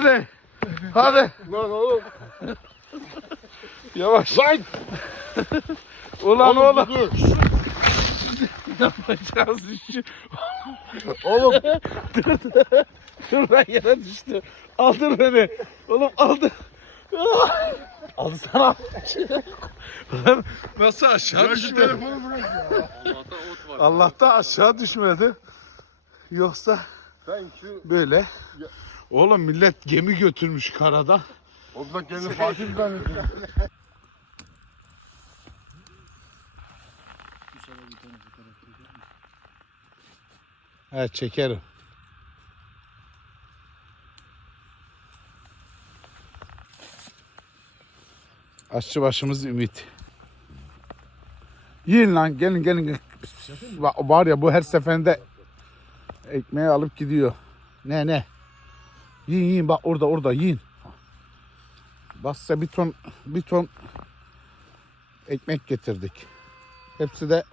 Hadi. Hadi. Lan oğlum. Yavaş. Lan. Ulan oğlum. dur. Yapacağız işi. Oğlum. Dur lan yere düştü. Aldır beni. Oğlum aldır. Aldı sana. Lan nasıl aşağı Bırak düşmedi? telefonu bırak ya. Allah'ta aşağı düşmedi. Yoksa Sen şu. böyle. Oğlum millet gemi götürmüş karada. O da kendini Fatih zannediyor. Evet çekerim. Aşçı başımız Ümit. Yiyin lan gelin gelin. Var ya bu her seferinde ekmeği alıp gidiyor. Ne ne? Yiyin yiyin bak orada orada yiyin. Bak size bir ton bir ton ekmek getirdik. Hepsi de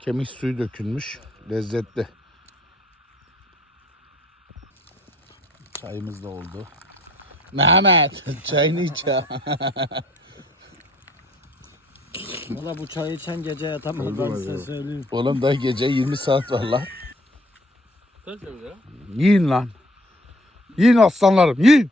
kemik suyu dökülmüş. Lezzetli. Çayımız da oldu. Mehmet çayını iç ya. Valla bu çay içen gece yatamam ben size söyleyeyim. Oğlum daha gece 20 saat var lan. Yiyin lan. Yiyin aslanlarım yiyin.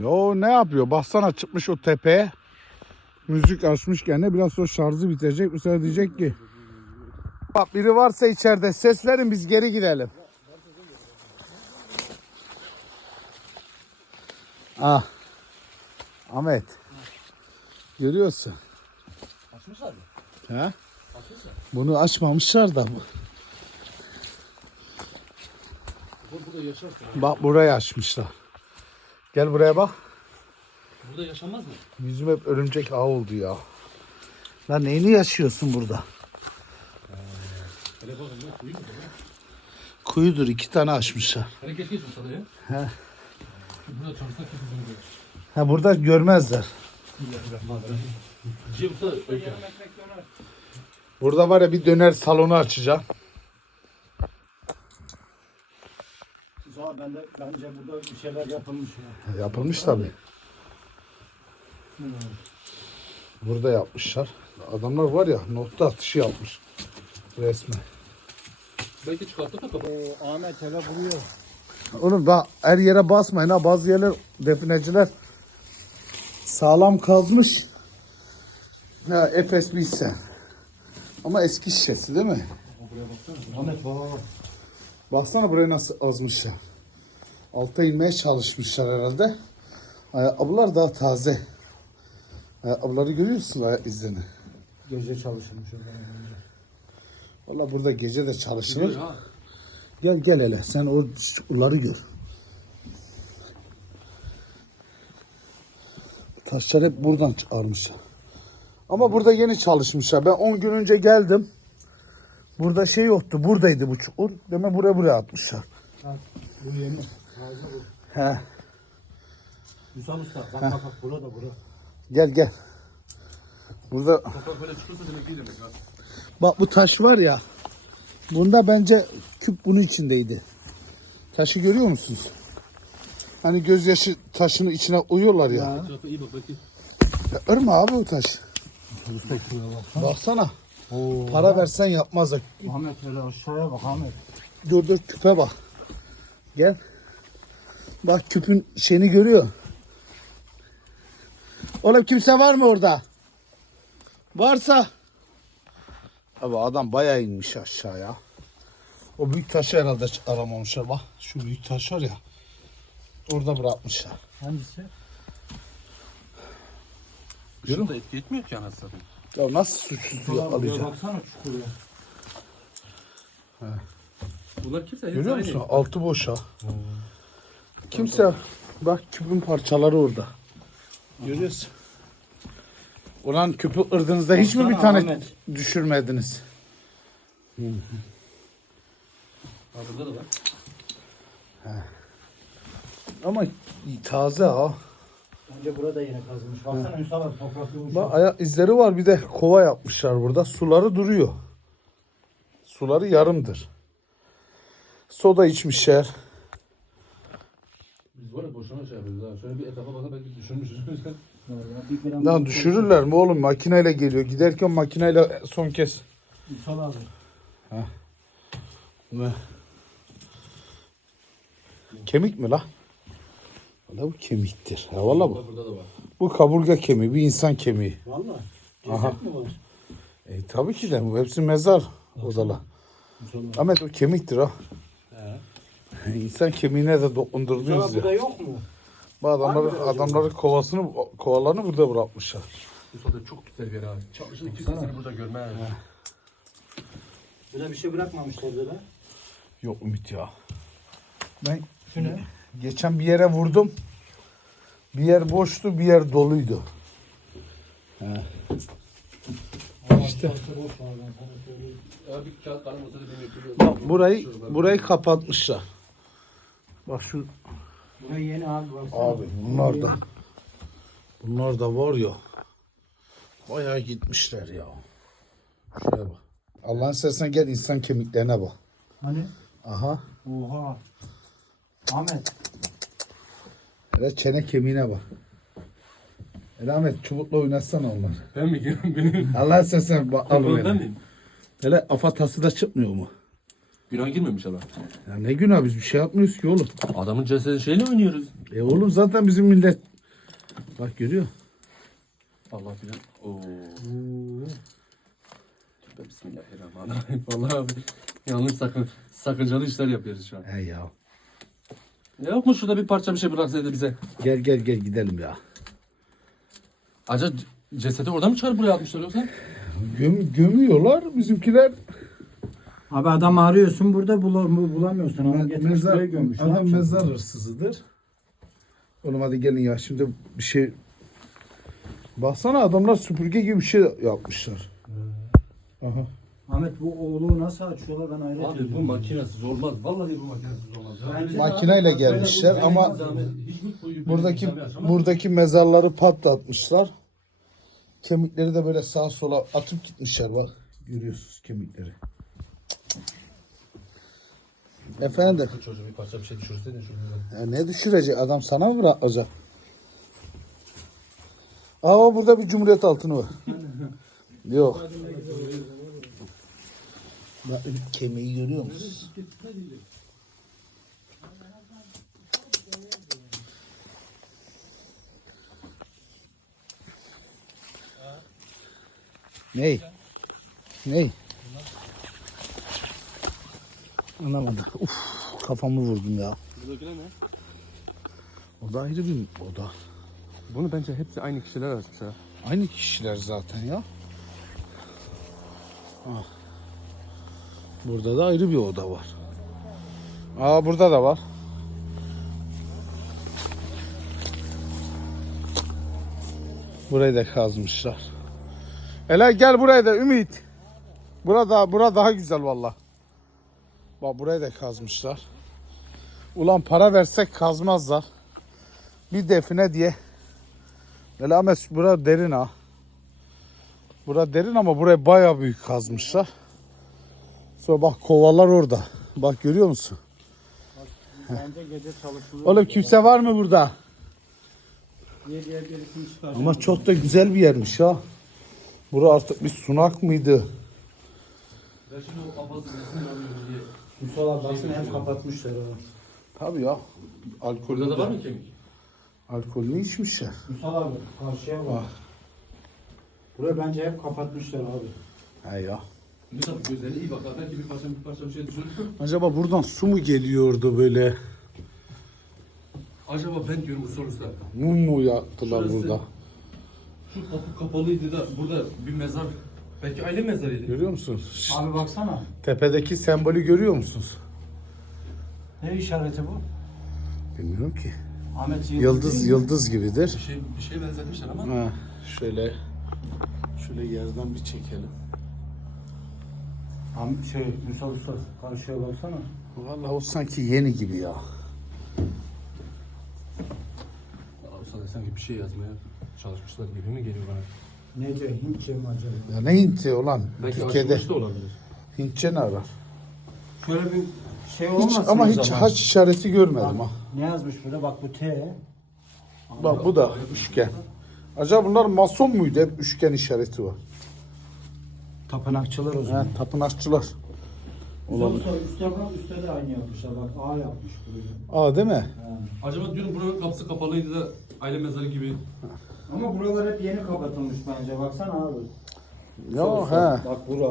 Yo ne yapıyor? Baksana çıkmış o tepeye. Müzik açmış gene. Biraz sonra şarjı bitecek. Bu sefer diyecek ki. Bak biri varsa içeride seslerin biz geri gidelim. Ah. Ahmet. Görüyorsun. Açmışlar mı? He? Bunu açmamışlar da bu. Burada yaşarsın. Bak burayı açmışlar. Gel buraya bak. Burada yaşanmaz mı? Yüzüm hep örümcek ağ oldu ya. Lan neyini yaşıyorsun burada? Hele bakın kuyu mu? Kuyudur iki tane açmışlar. Hele geç geç mesela ya. He. Burada kesin bunu Ha burada görmezler. Usta öykü. Burada var ya bir döner salonu açacağım. Usta ben de bence burada bir şeyler yapılmış ya. Yapılmış tabi. Burada yapmışlar. Adamlar var ya nokta atışı yapmış. Resmen. Belki çıkarttık da kapat. Oo, Ahmet hele vuruyor. Oğlum daha her yere basmayın ha. Bazı yerler defineciler sağlam kazmış. Ha Efes bilse. Ama eski şişesi değil mi? Ahmet bak. Baksana buraya nasıl azmışlar. Alta inmeye çalışmışlar herhalde. Ayakkabılar daha taze. Ayakkabıları görüyorsun ayak izlerini. Gece çalışılmış. Valla burada gece de çalışılır. Ha. Gel gel hele sen o çukurları gör. Taşlar hep buradan çıkarmışlar. Ama burada yeni çalışmışlar. Ben 10 gün önce geldim. Burada şey yoktu. Buradaydı bu çukur. Demek buraya buraya atmışlar. Bu yeni. He. Hüsam usta bak bak bak burada burada. Gel gel. Burada Toprak böyle çıkırsa demek değil demek. ha. bak bu taş var ya. Bunda bence küp bunun içindeydi. Taşı görüyor musunuz? Hani gözyaşı taşını içine uyuyorlar ya. Etrafa iyi bak bakayım. Ya Örme abi o taş. Baksana. Para versen yapmazlar. Ahmet hele aşağıya bak Ahmet. Dur dur küpe bak. Gel. Bak küpün şeyini görüyor. Oğlum kimse var mı orada? Varsa. Abi adam bayağı inmiş aşağıya. O büyük taşı herhalde aramamışlar. Bak şu büyük taş var ya. Orada bırakmışlar. Hangisi? Görüyor Işık da etki etmiyor ki anasını satayım. Ya nasıl suçsuz Buraya yakalayacak? baksana çukura. Bunlar kimse hepsi Görüyor aynı. musun? Altı boş ha. Kimse bak küpün parçaları orada. Görüyorsun. Ulan küpü ırdınızda hiç mi bir tane Ahmet. düşürmediniz? Ha burada da var. Ama taze ha. Bence burada yine kazılmış. Baksana Ünsal abi toprak. Bak ayak izleri var bir de kova yapmışlar burada. Suları duruyor. Suları yarımdır. Soda içmişler. Biz var ya boşuna şey yapıyoruz ha. Şöyle bir etrafa bakıp belki düşürmüşüz. Lan düşürürler mi oğlum? Makineyle geliyor. Giderken makineyle son kez. Ünsal abi. Ne? Kemik mi la? Valla bu kemiktir. Ya valla bu. Burada da var. Bu kaburga kemiği, bir insan kemiği. Valla. Aha. Mi var? E, tabii ki de bu hepsi mezar abi. Ahmet o kemiktir ha. İnsan kemiğine de abi ya. burada yok mu? Bu adamları, adamları kovasını, kovalarını burada bırakmışlar. Bu sırada çok güzel bir yer abi. Çalışın iki sesini burada görmeye. Burada bir şey bırakmamışlar burada. Yok Ümit ya. Ben Şu ne? geçen bir yere vurdum. Bir yer boştu, bir yer doluydu. İşte. Bir da benim Bak burayı burayı kapatmışlar. Bak şu Buraya yeni abi baksana. abi bunlar da bunlar da var ya. Bayağı gitmişler ya. Şuraya bak. Allah'ın seversen gel insan kemiklerine bak. Hani? Aha. Oha. Ahmet. Hele çene kemiğine bak. Hele Ahmet çubukla oynatsana onlar. Ben mi benim? Allah'ın seversen bak al Ben hele. Hele afatası da çıkmıyor mu? Günah girmemiş ama. Ya ne günah biz bir şey yapmıyoruz ki oğlum. Adamın cesedi şeyle oynuyoruz. E oğlum zaten bizim millet. Bak görüyor. Allah bilir. Oo. Tövbe bismillahirrahmanirrahim. Vallahi abi yanlış sakın sakıncalı işler yapıyoruz şu an. He ya. Ya yok mu şurada bir parça bir şey bıraksaydı bize? Gel gel gel gidelim ya. Acaba cesedi orada mı çıkarıp buraya atmışlar yoksa? Göm, gömüyorlar bizimkiler. Abi adam arıyorsun burada bula, bu- bulamıyorsun. Ama getirmiş mezar, buraya gömmüş. Ne adam yapacaksın? mezar hırsızıdır. Oğlum hadi gelin ya şimdi bir şey. Baksana adamlar süpürge gibi bir şey yapmışlar. Aha. Ahmet bu oğlu nasıl açıyorlar ben hayret Abi bu ediyorum. makinesiz olmaz. Vallahi bu makinesiz olmaz. Bence- Makineyle gelmişler ama Hiçbir kuyu- buradaki yaşamaz. buradaki mezarları patlatmışlar. Kemikleri de böyle sağa sola atıp gitmişler bak. Görüyorsunuz kemikleri. Efendim. Bu çocuğu bir parça bir şey düşürseydin şunu. Ya ne düşürecek adam sana mı bırakacak? Aa burada bir cumhuriyet altını var. Yok. Bak kemiği görüyor musun? Ney? Ney? Anlamadım. Uf, kafamı vurdum ya. Buradakiler ne? O da ayrı bir oda. Bunu bence hepsi aynı kişiler açmış ha. Aynı kişiler zaten ya. Ah. Burada da ayrı bir oda var. Aa burada da var. Burayı da kazmışlar. Hele gel buraya da Ümit. Burada bura daha güzel valla. Bak burayı da kazmışlar. Ulan para versek kazmazlar. Bir define diye Böyle ama bura derin ha. Bura derin ama buraya baya büyük kazmışlar. Sonra bak kovalar orada. Bak görüyor musun? Bence gece çalışılıyor. Oğlum kimse var mı burada? Ama çok da güzel bir yermiş ha. Bura artık bir sunak mıydı? Ben şimdi o diye. Ünsal abi baksana hem kapatmışlar ha. Tabii ya. Alkolü Burada da var de, mı kemik? alkolünü içmişler. Ünsal abi karşıya bak. Burayı bence hep kapatmışlar abi. He ya. Ne tabii gözleri iyi bakar. Belki bir parça bir parça bir şey düşürür. Acaba buradan su mu geliyordu böyle? Acaba ben diyorum bu sorusu. Mum mu yaktılar Şurası. burada? Şu kapı kapalıydı da burada bir mezar. Belki aile mezarıydı. Görüyor musunuz? Abi baksana. Tepedeki sembolü görüyor musunuz? Ne işareti bu? Bilmiyorum ki. Ahmet Yıldız, Yıldız, değil mi? Bir şey, bir şey benzetmişler ama. Ha, şöyle şöyle yerden bir çekelim. Ahmet şey Musa Usta karşıya baksana. Vallahi o sanki yeni gibi ya. Abi sanki bir şey yazmaya çalışmışlar gibi mi geliyor bana? Nece Hintçe mi acaba? Ya ne Hint'i ulan? Belki Türkiye'de da olabilir. Hintçe ne arar? Şöyle bir şey Hiç, olmasın ama o hiç zaman. haç işareti görmedim ha. Ne yazmış burada? Bak bu T. Bak bu da üçgen. Acaba bunlar mason muydu? Hep üçgen işareti var. Tapınakçılar o zaman. He, tapınakçılar. Olabilir. Üstte bak üstte de aynı yapmışlar. Bak A yapmış buraya. Aa değil mi? Acaba diyorum buranın kapısı kapalıydı da aile mezarı gibi. Ama buralar hep yeni kapatılmış bence. Baksana abi. Ya he. Bak bura.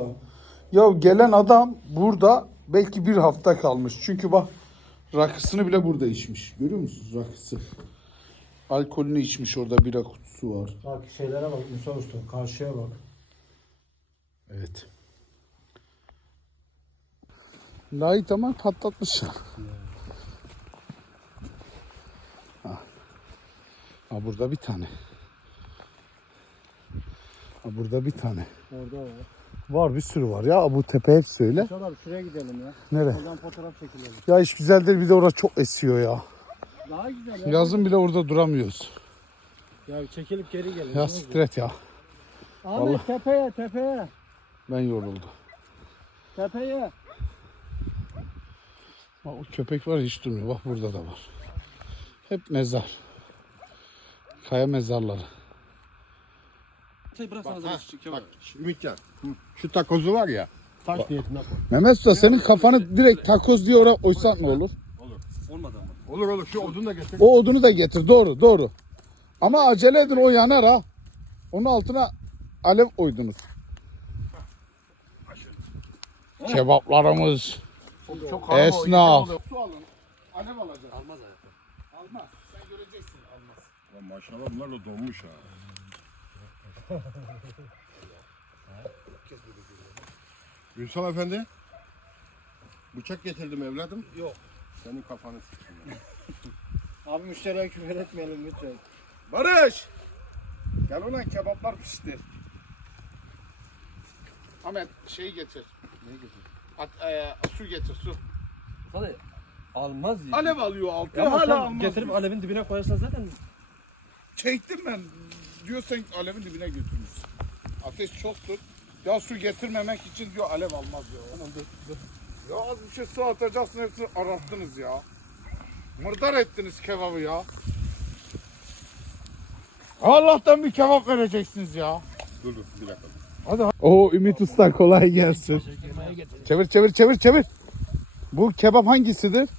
Ya gelen adam burada belki bir hafta kalmış. Çünkü bak rakısını bile burada içmiş. Görüyor musunuz rakısı? Alkolünü içmiş orada bira kutusu var. Bak şeylere bak Musa Usta. Karşıya bak. Evet. Layı tamam patlatmış. Ha. ha burada bir tane. Ha burada bir tane. Orada var. Var bir sürü var ya bu tepe hep söyle. Musa abi şuraya gidelim ya. Nere? Oradan fotoğraf çekilelim. Ya iş güzeldir bir de orası çok esiyor ya. Daha güzel ya. Yazın bile orada duramıyoruz. Ya çekilip geri gelin. Ya siktir et ya. Ahmet tepeye tepeye. Ben yoruldum. Tepeye. Bak o köpek var hiç durmuyor. Bak burada da var. Hep mezar. Kaya mezarları. Bak Ümitcan. Şu takozu var ya. Taş niyetine koy. Mehmet Usta senin kafanı direkt takoz diye oraya oysan ne olur? Olmadı ama. Olur olur şu odunu da getir. O odunu da getir. Doğru doğru. Ama acele edin o yanar ha. Onun altına alev oydunuz. Kebaplarımız. Çok Esnaf. Su alın. Alev alacak. Almaz hayatım. Almaz. Sen göreceksin almaz. Maşallah bunlar da donmuş ha. Ünsal Efendi. Bıçak getirdim evladım. Yok. Senin kafanı sikeyim. Abi müşteriye küfür etmeyelim lütfen. Barış! Gel ulan kebaplar pişti. Ahmet şey getir. Ne getir? At, e, su getir su. Sana almaz ya. Alev alıyor altı. Ya hala almaz. getirip alevin dibine koyarsan zaten Çektim ben. Diyorsan alevin dibine götürmüşsün. Ateş çoktur. Ya su getirmemek için diyor alev almaz diyor. Tamam dur, dur. Ya az bir şey su atacaksın hepsini arattınız ya. Mırdar ettiniz kebabı ya. Allah'tan bir kebap vereceksiniz ya. Dur dur bir dakika. Hadi. Oo Ümit Usta kolay gelsin. Çevir çevir çevir çevir. Bu kebap hangisidir?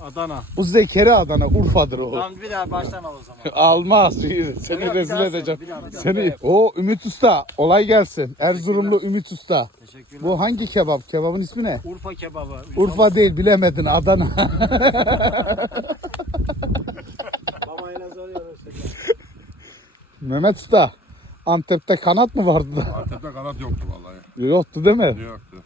Adana. Bu Zekeri Adana, Urfa'dır o. Tamam bir daha baştan al o zaman. Almaz. Seni Yok, rezil söyle, edeceğim. bir daha, bir daha. Seni. O Ümit Usta. Olay gelsin. Erzurumlu Ümit Usta. Teşekkürler. Bu hangi kebap? Kebabın ismi ne? Urfa kebabı. Urfa değil bilemedin Adana. Babayla zor yarıştık. Mehmet Usta. Antep'te kanat mı vardı? Antep'te kanat yoktu vallahi. Yoktu değil mi? Yoktu.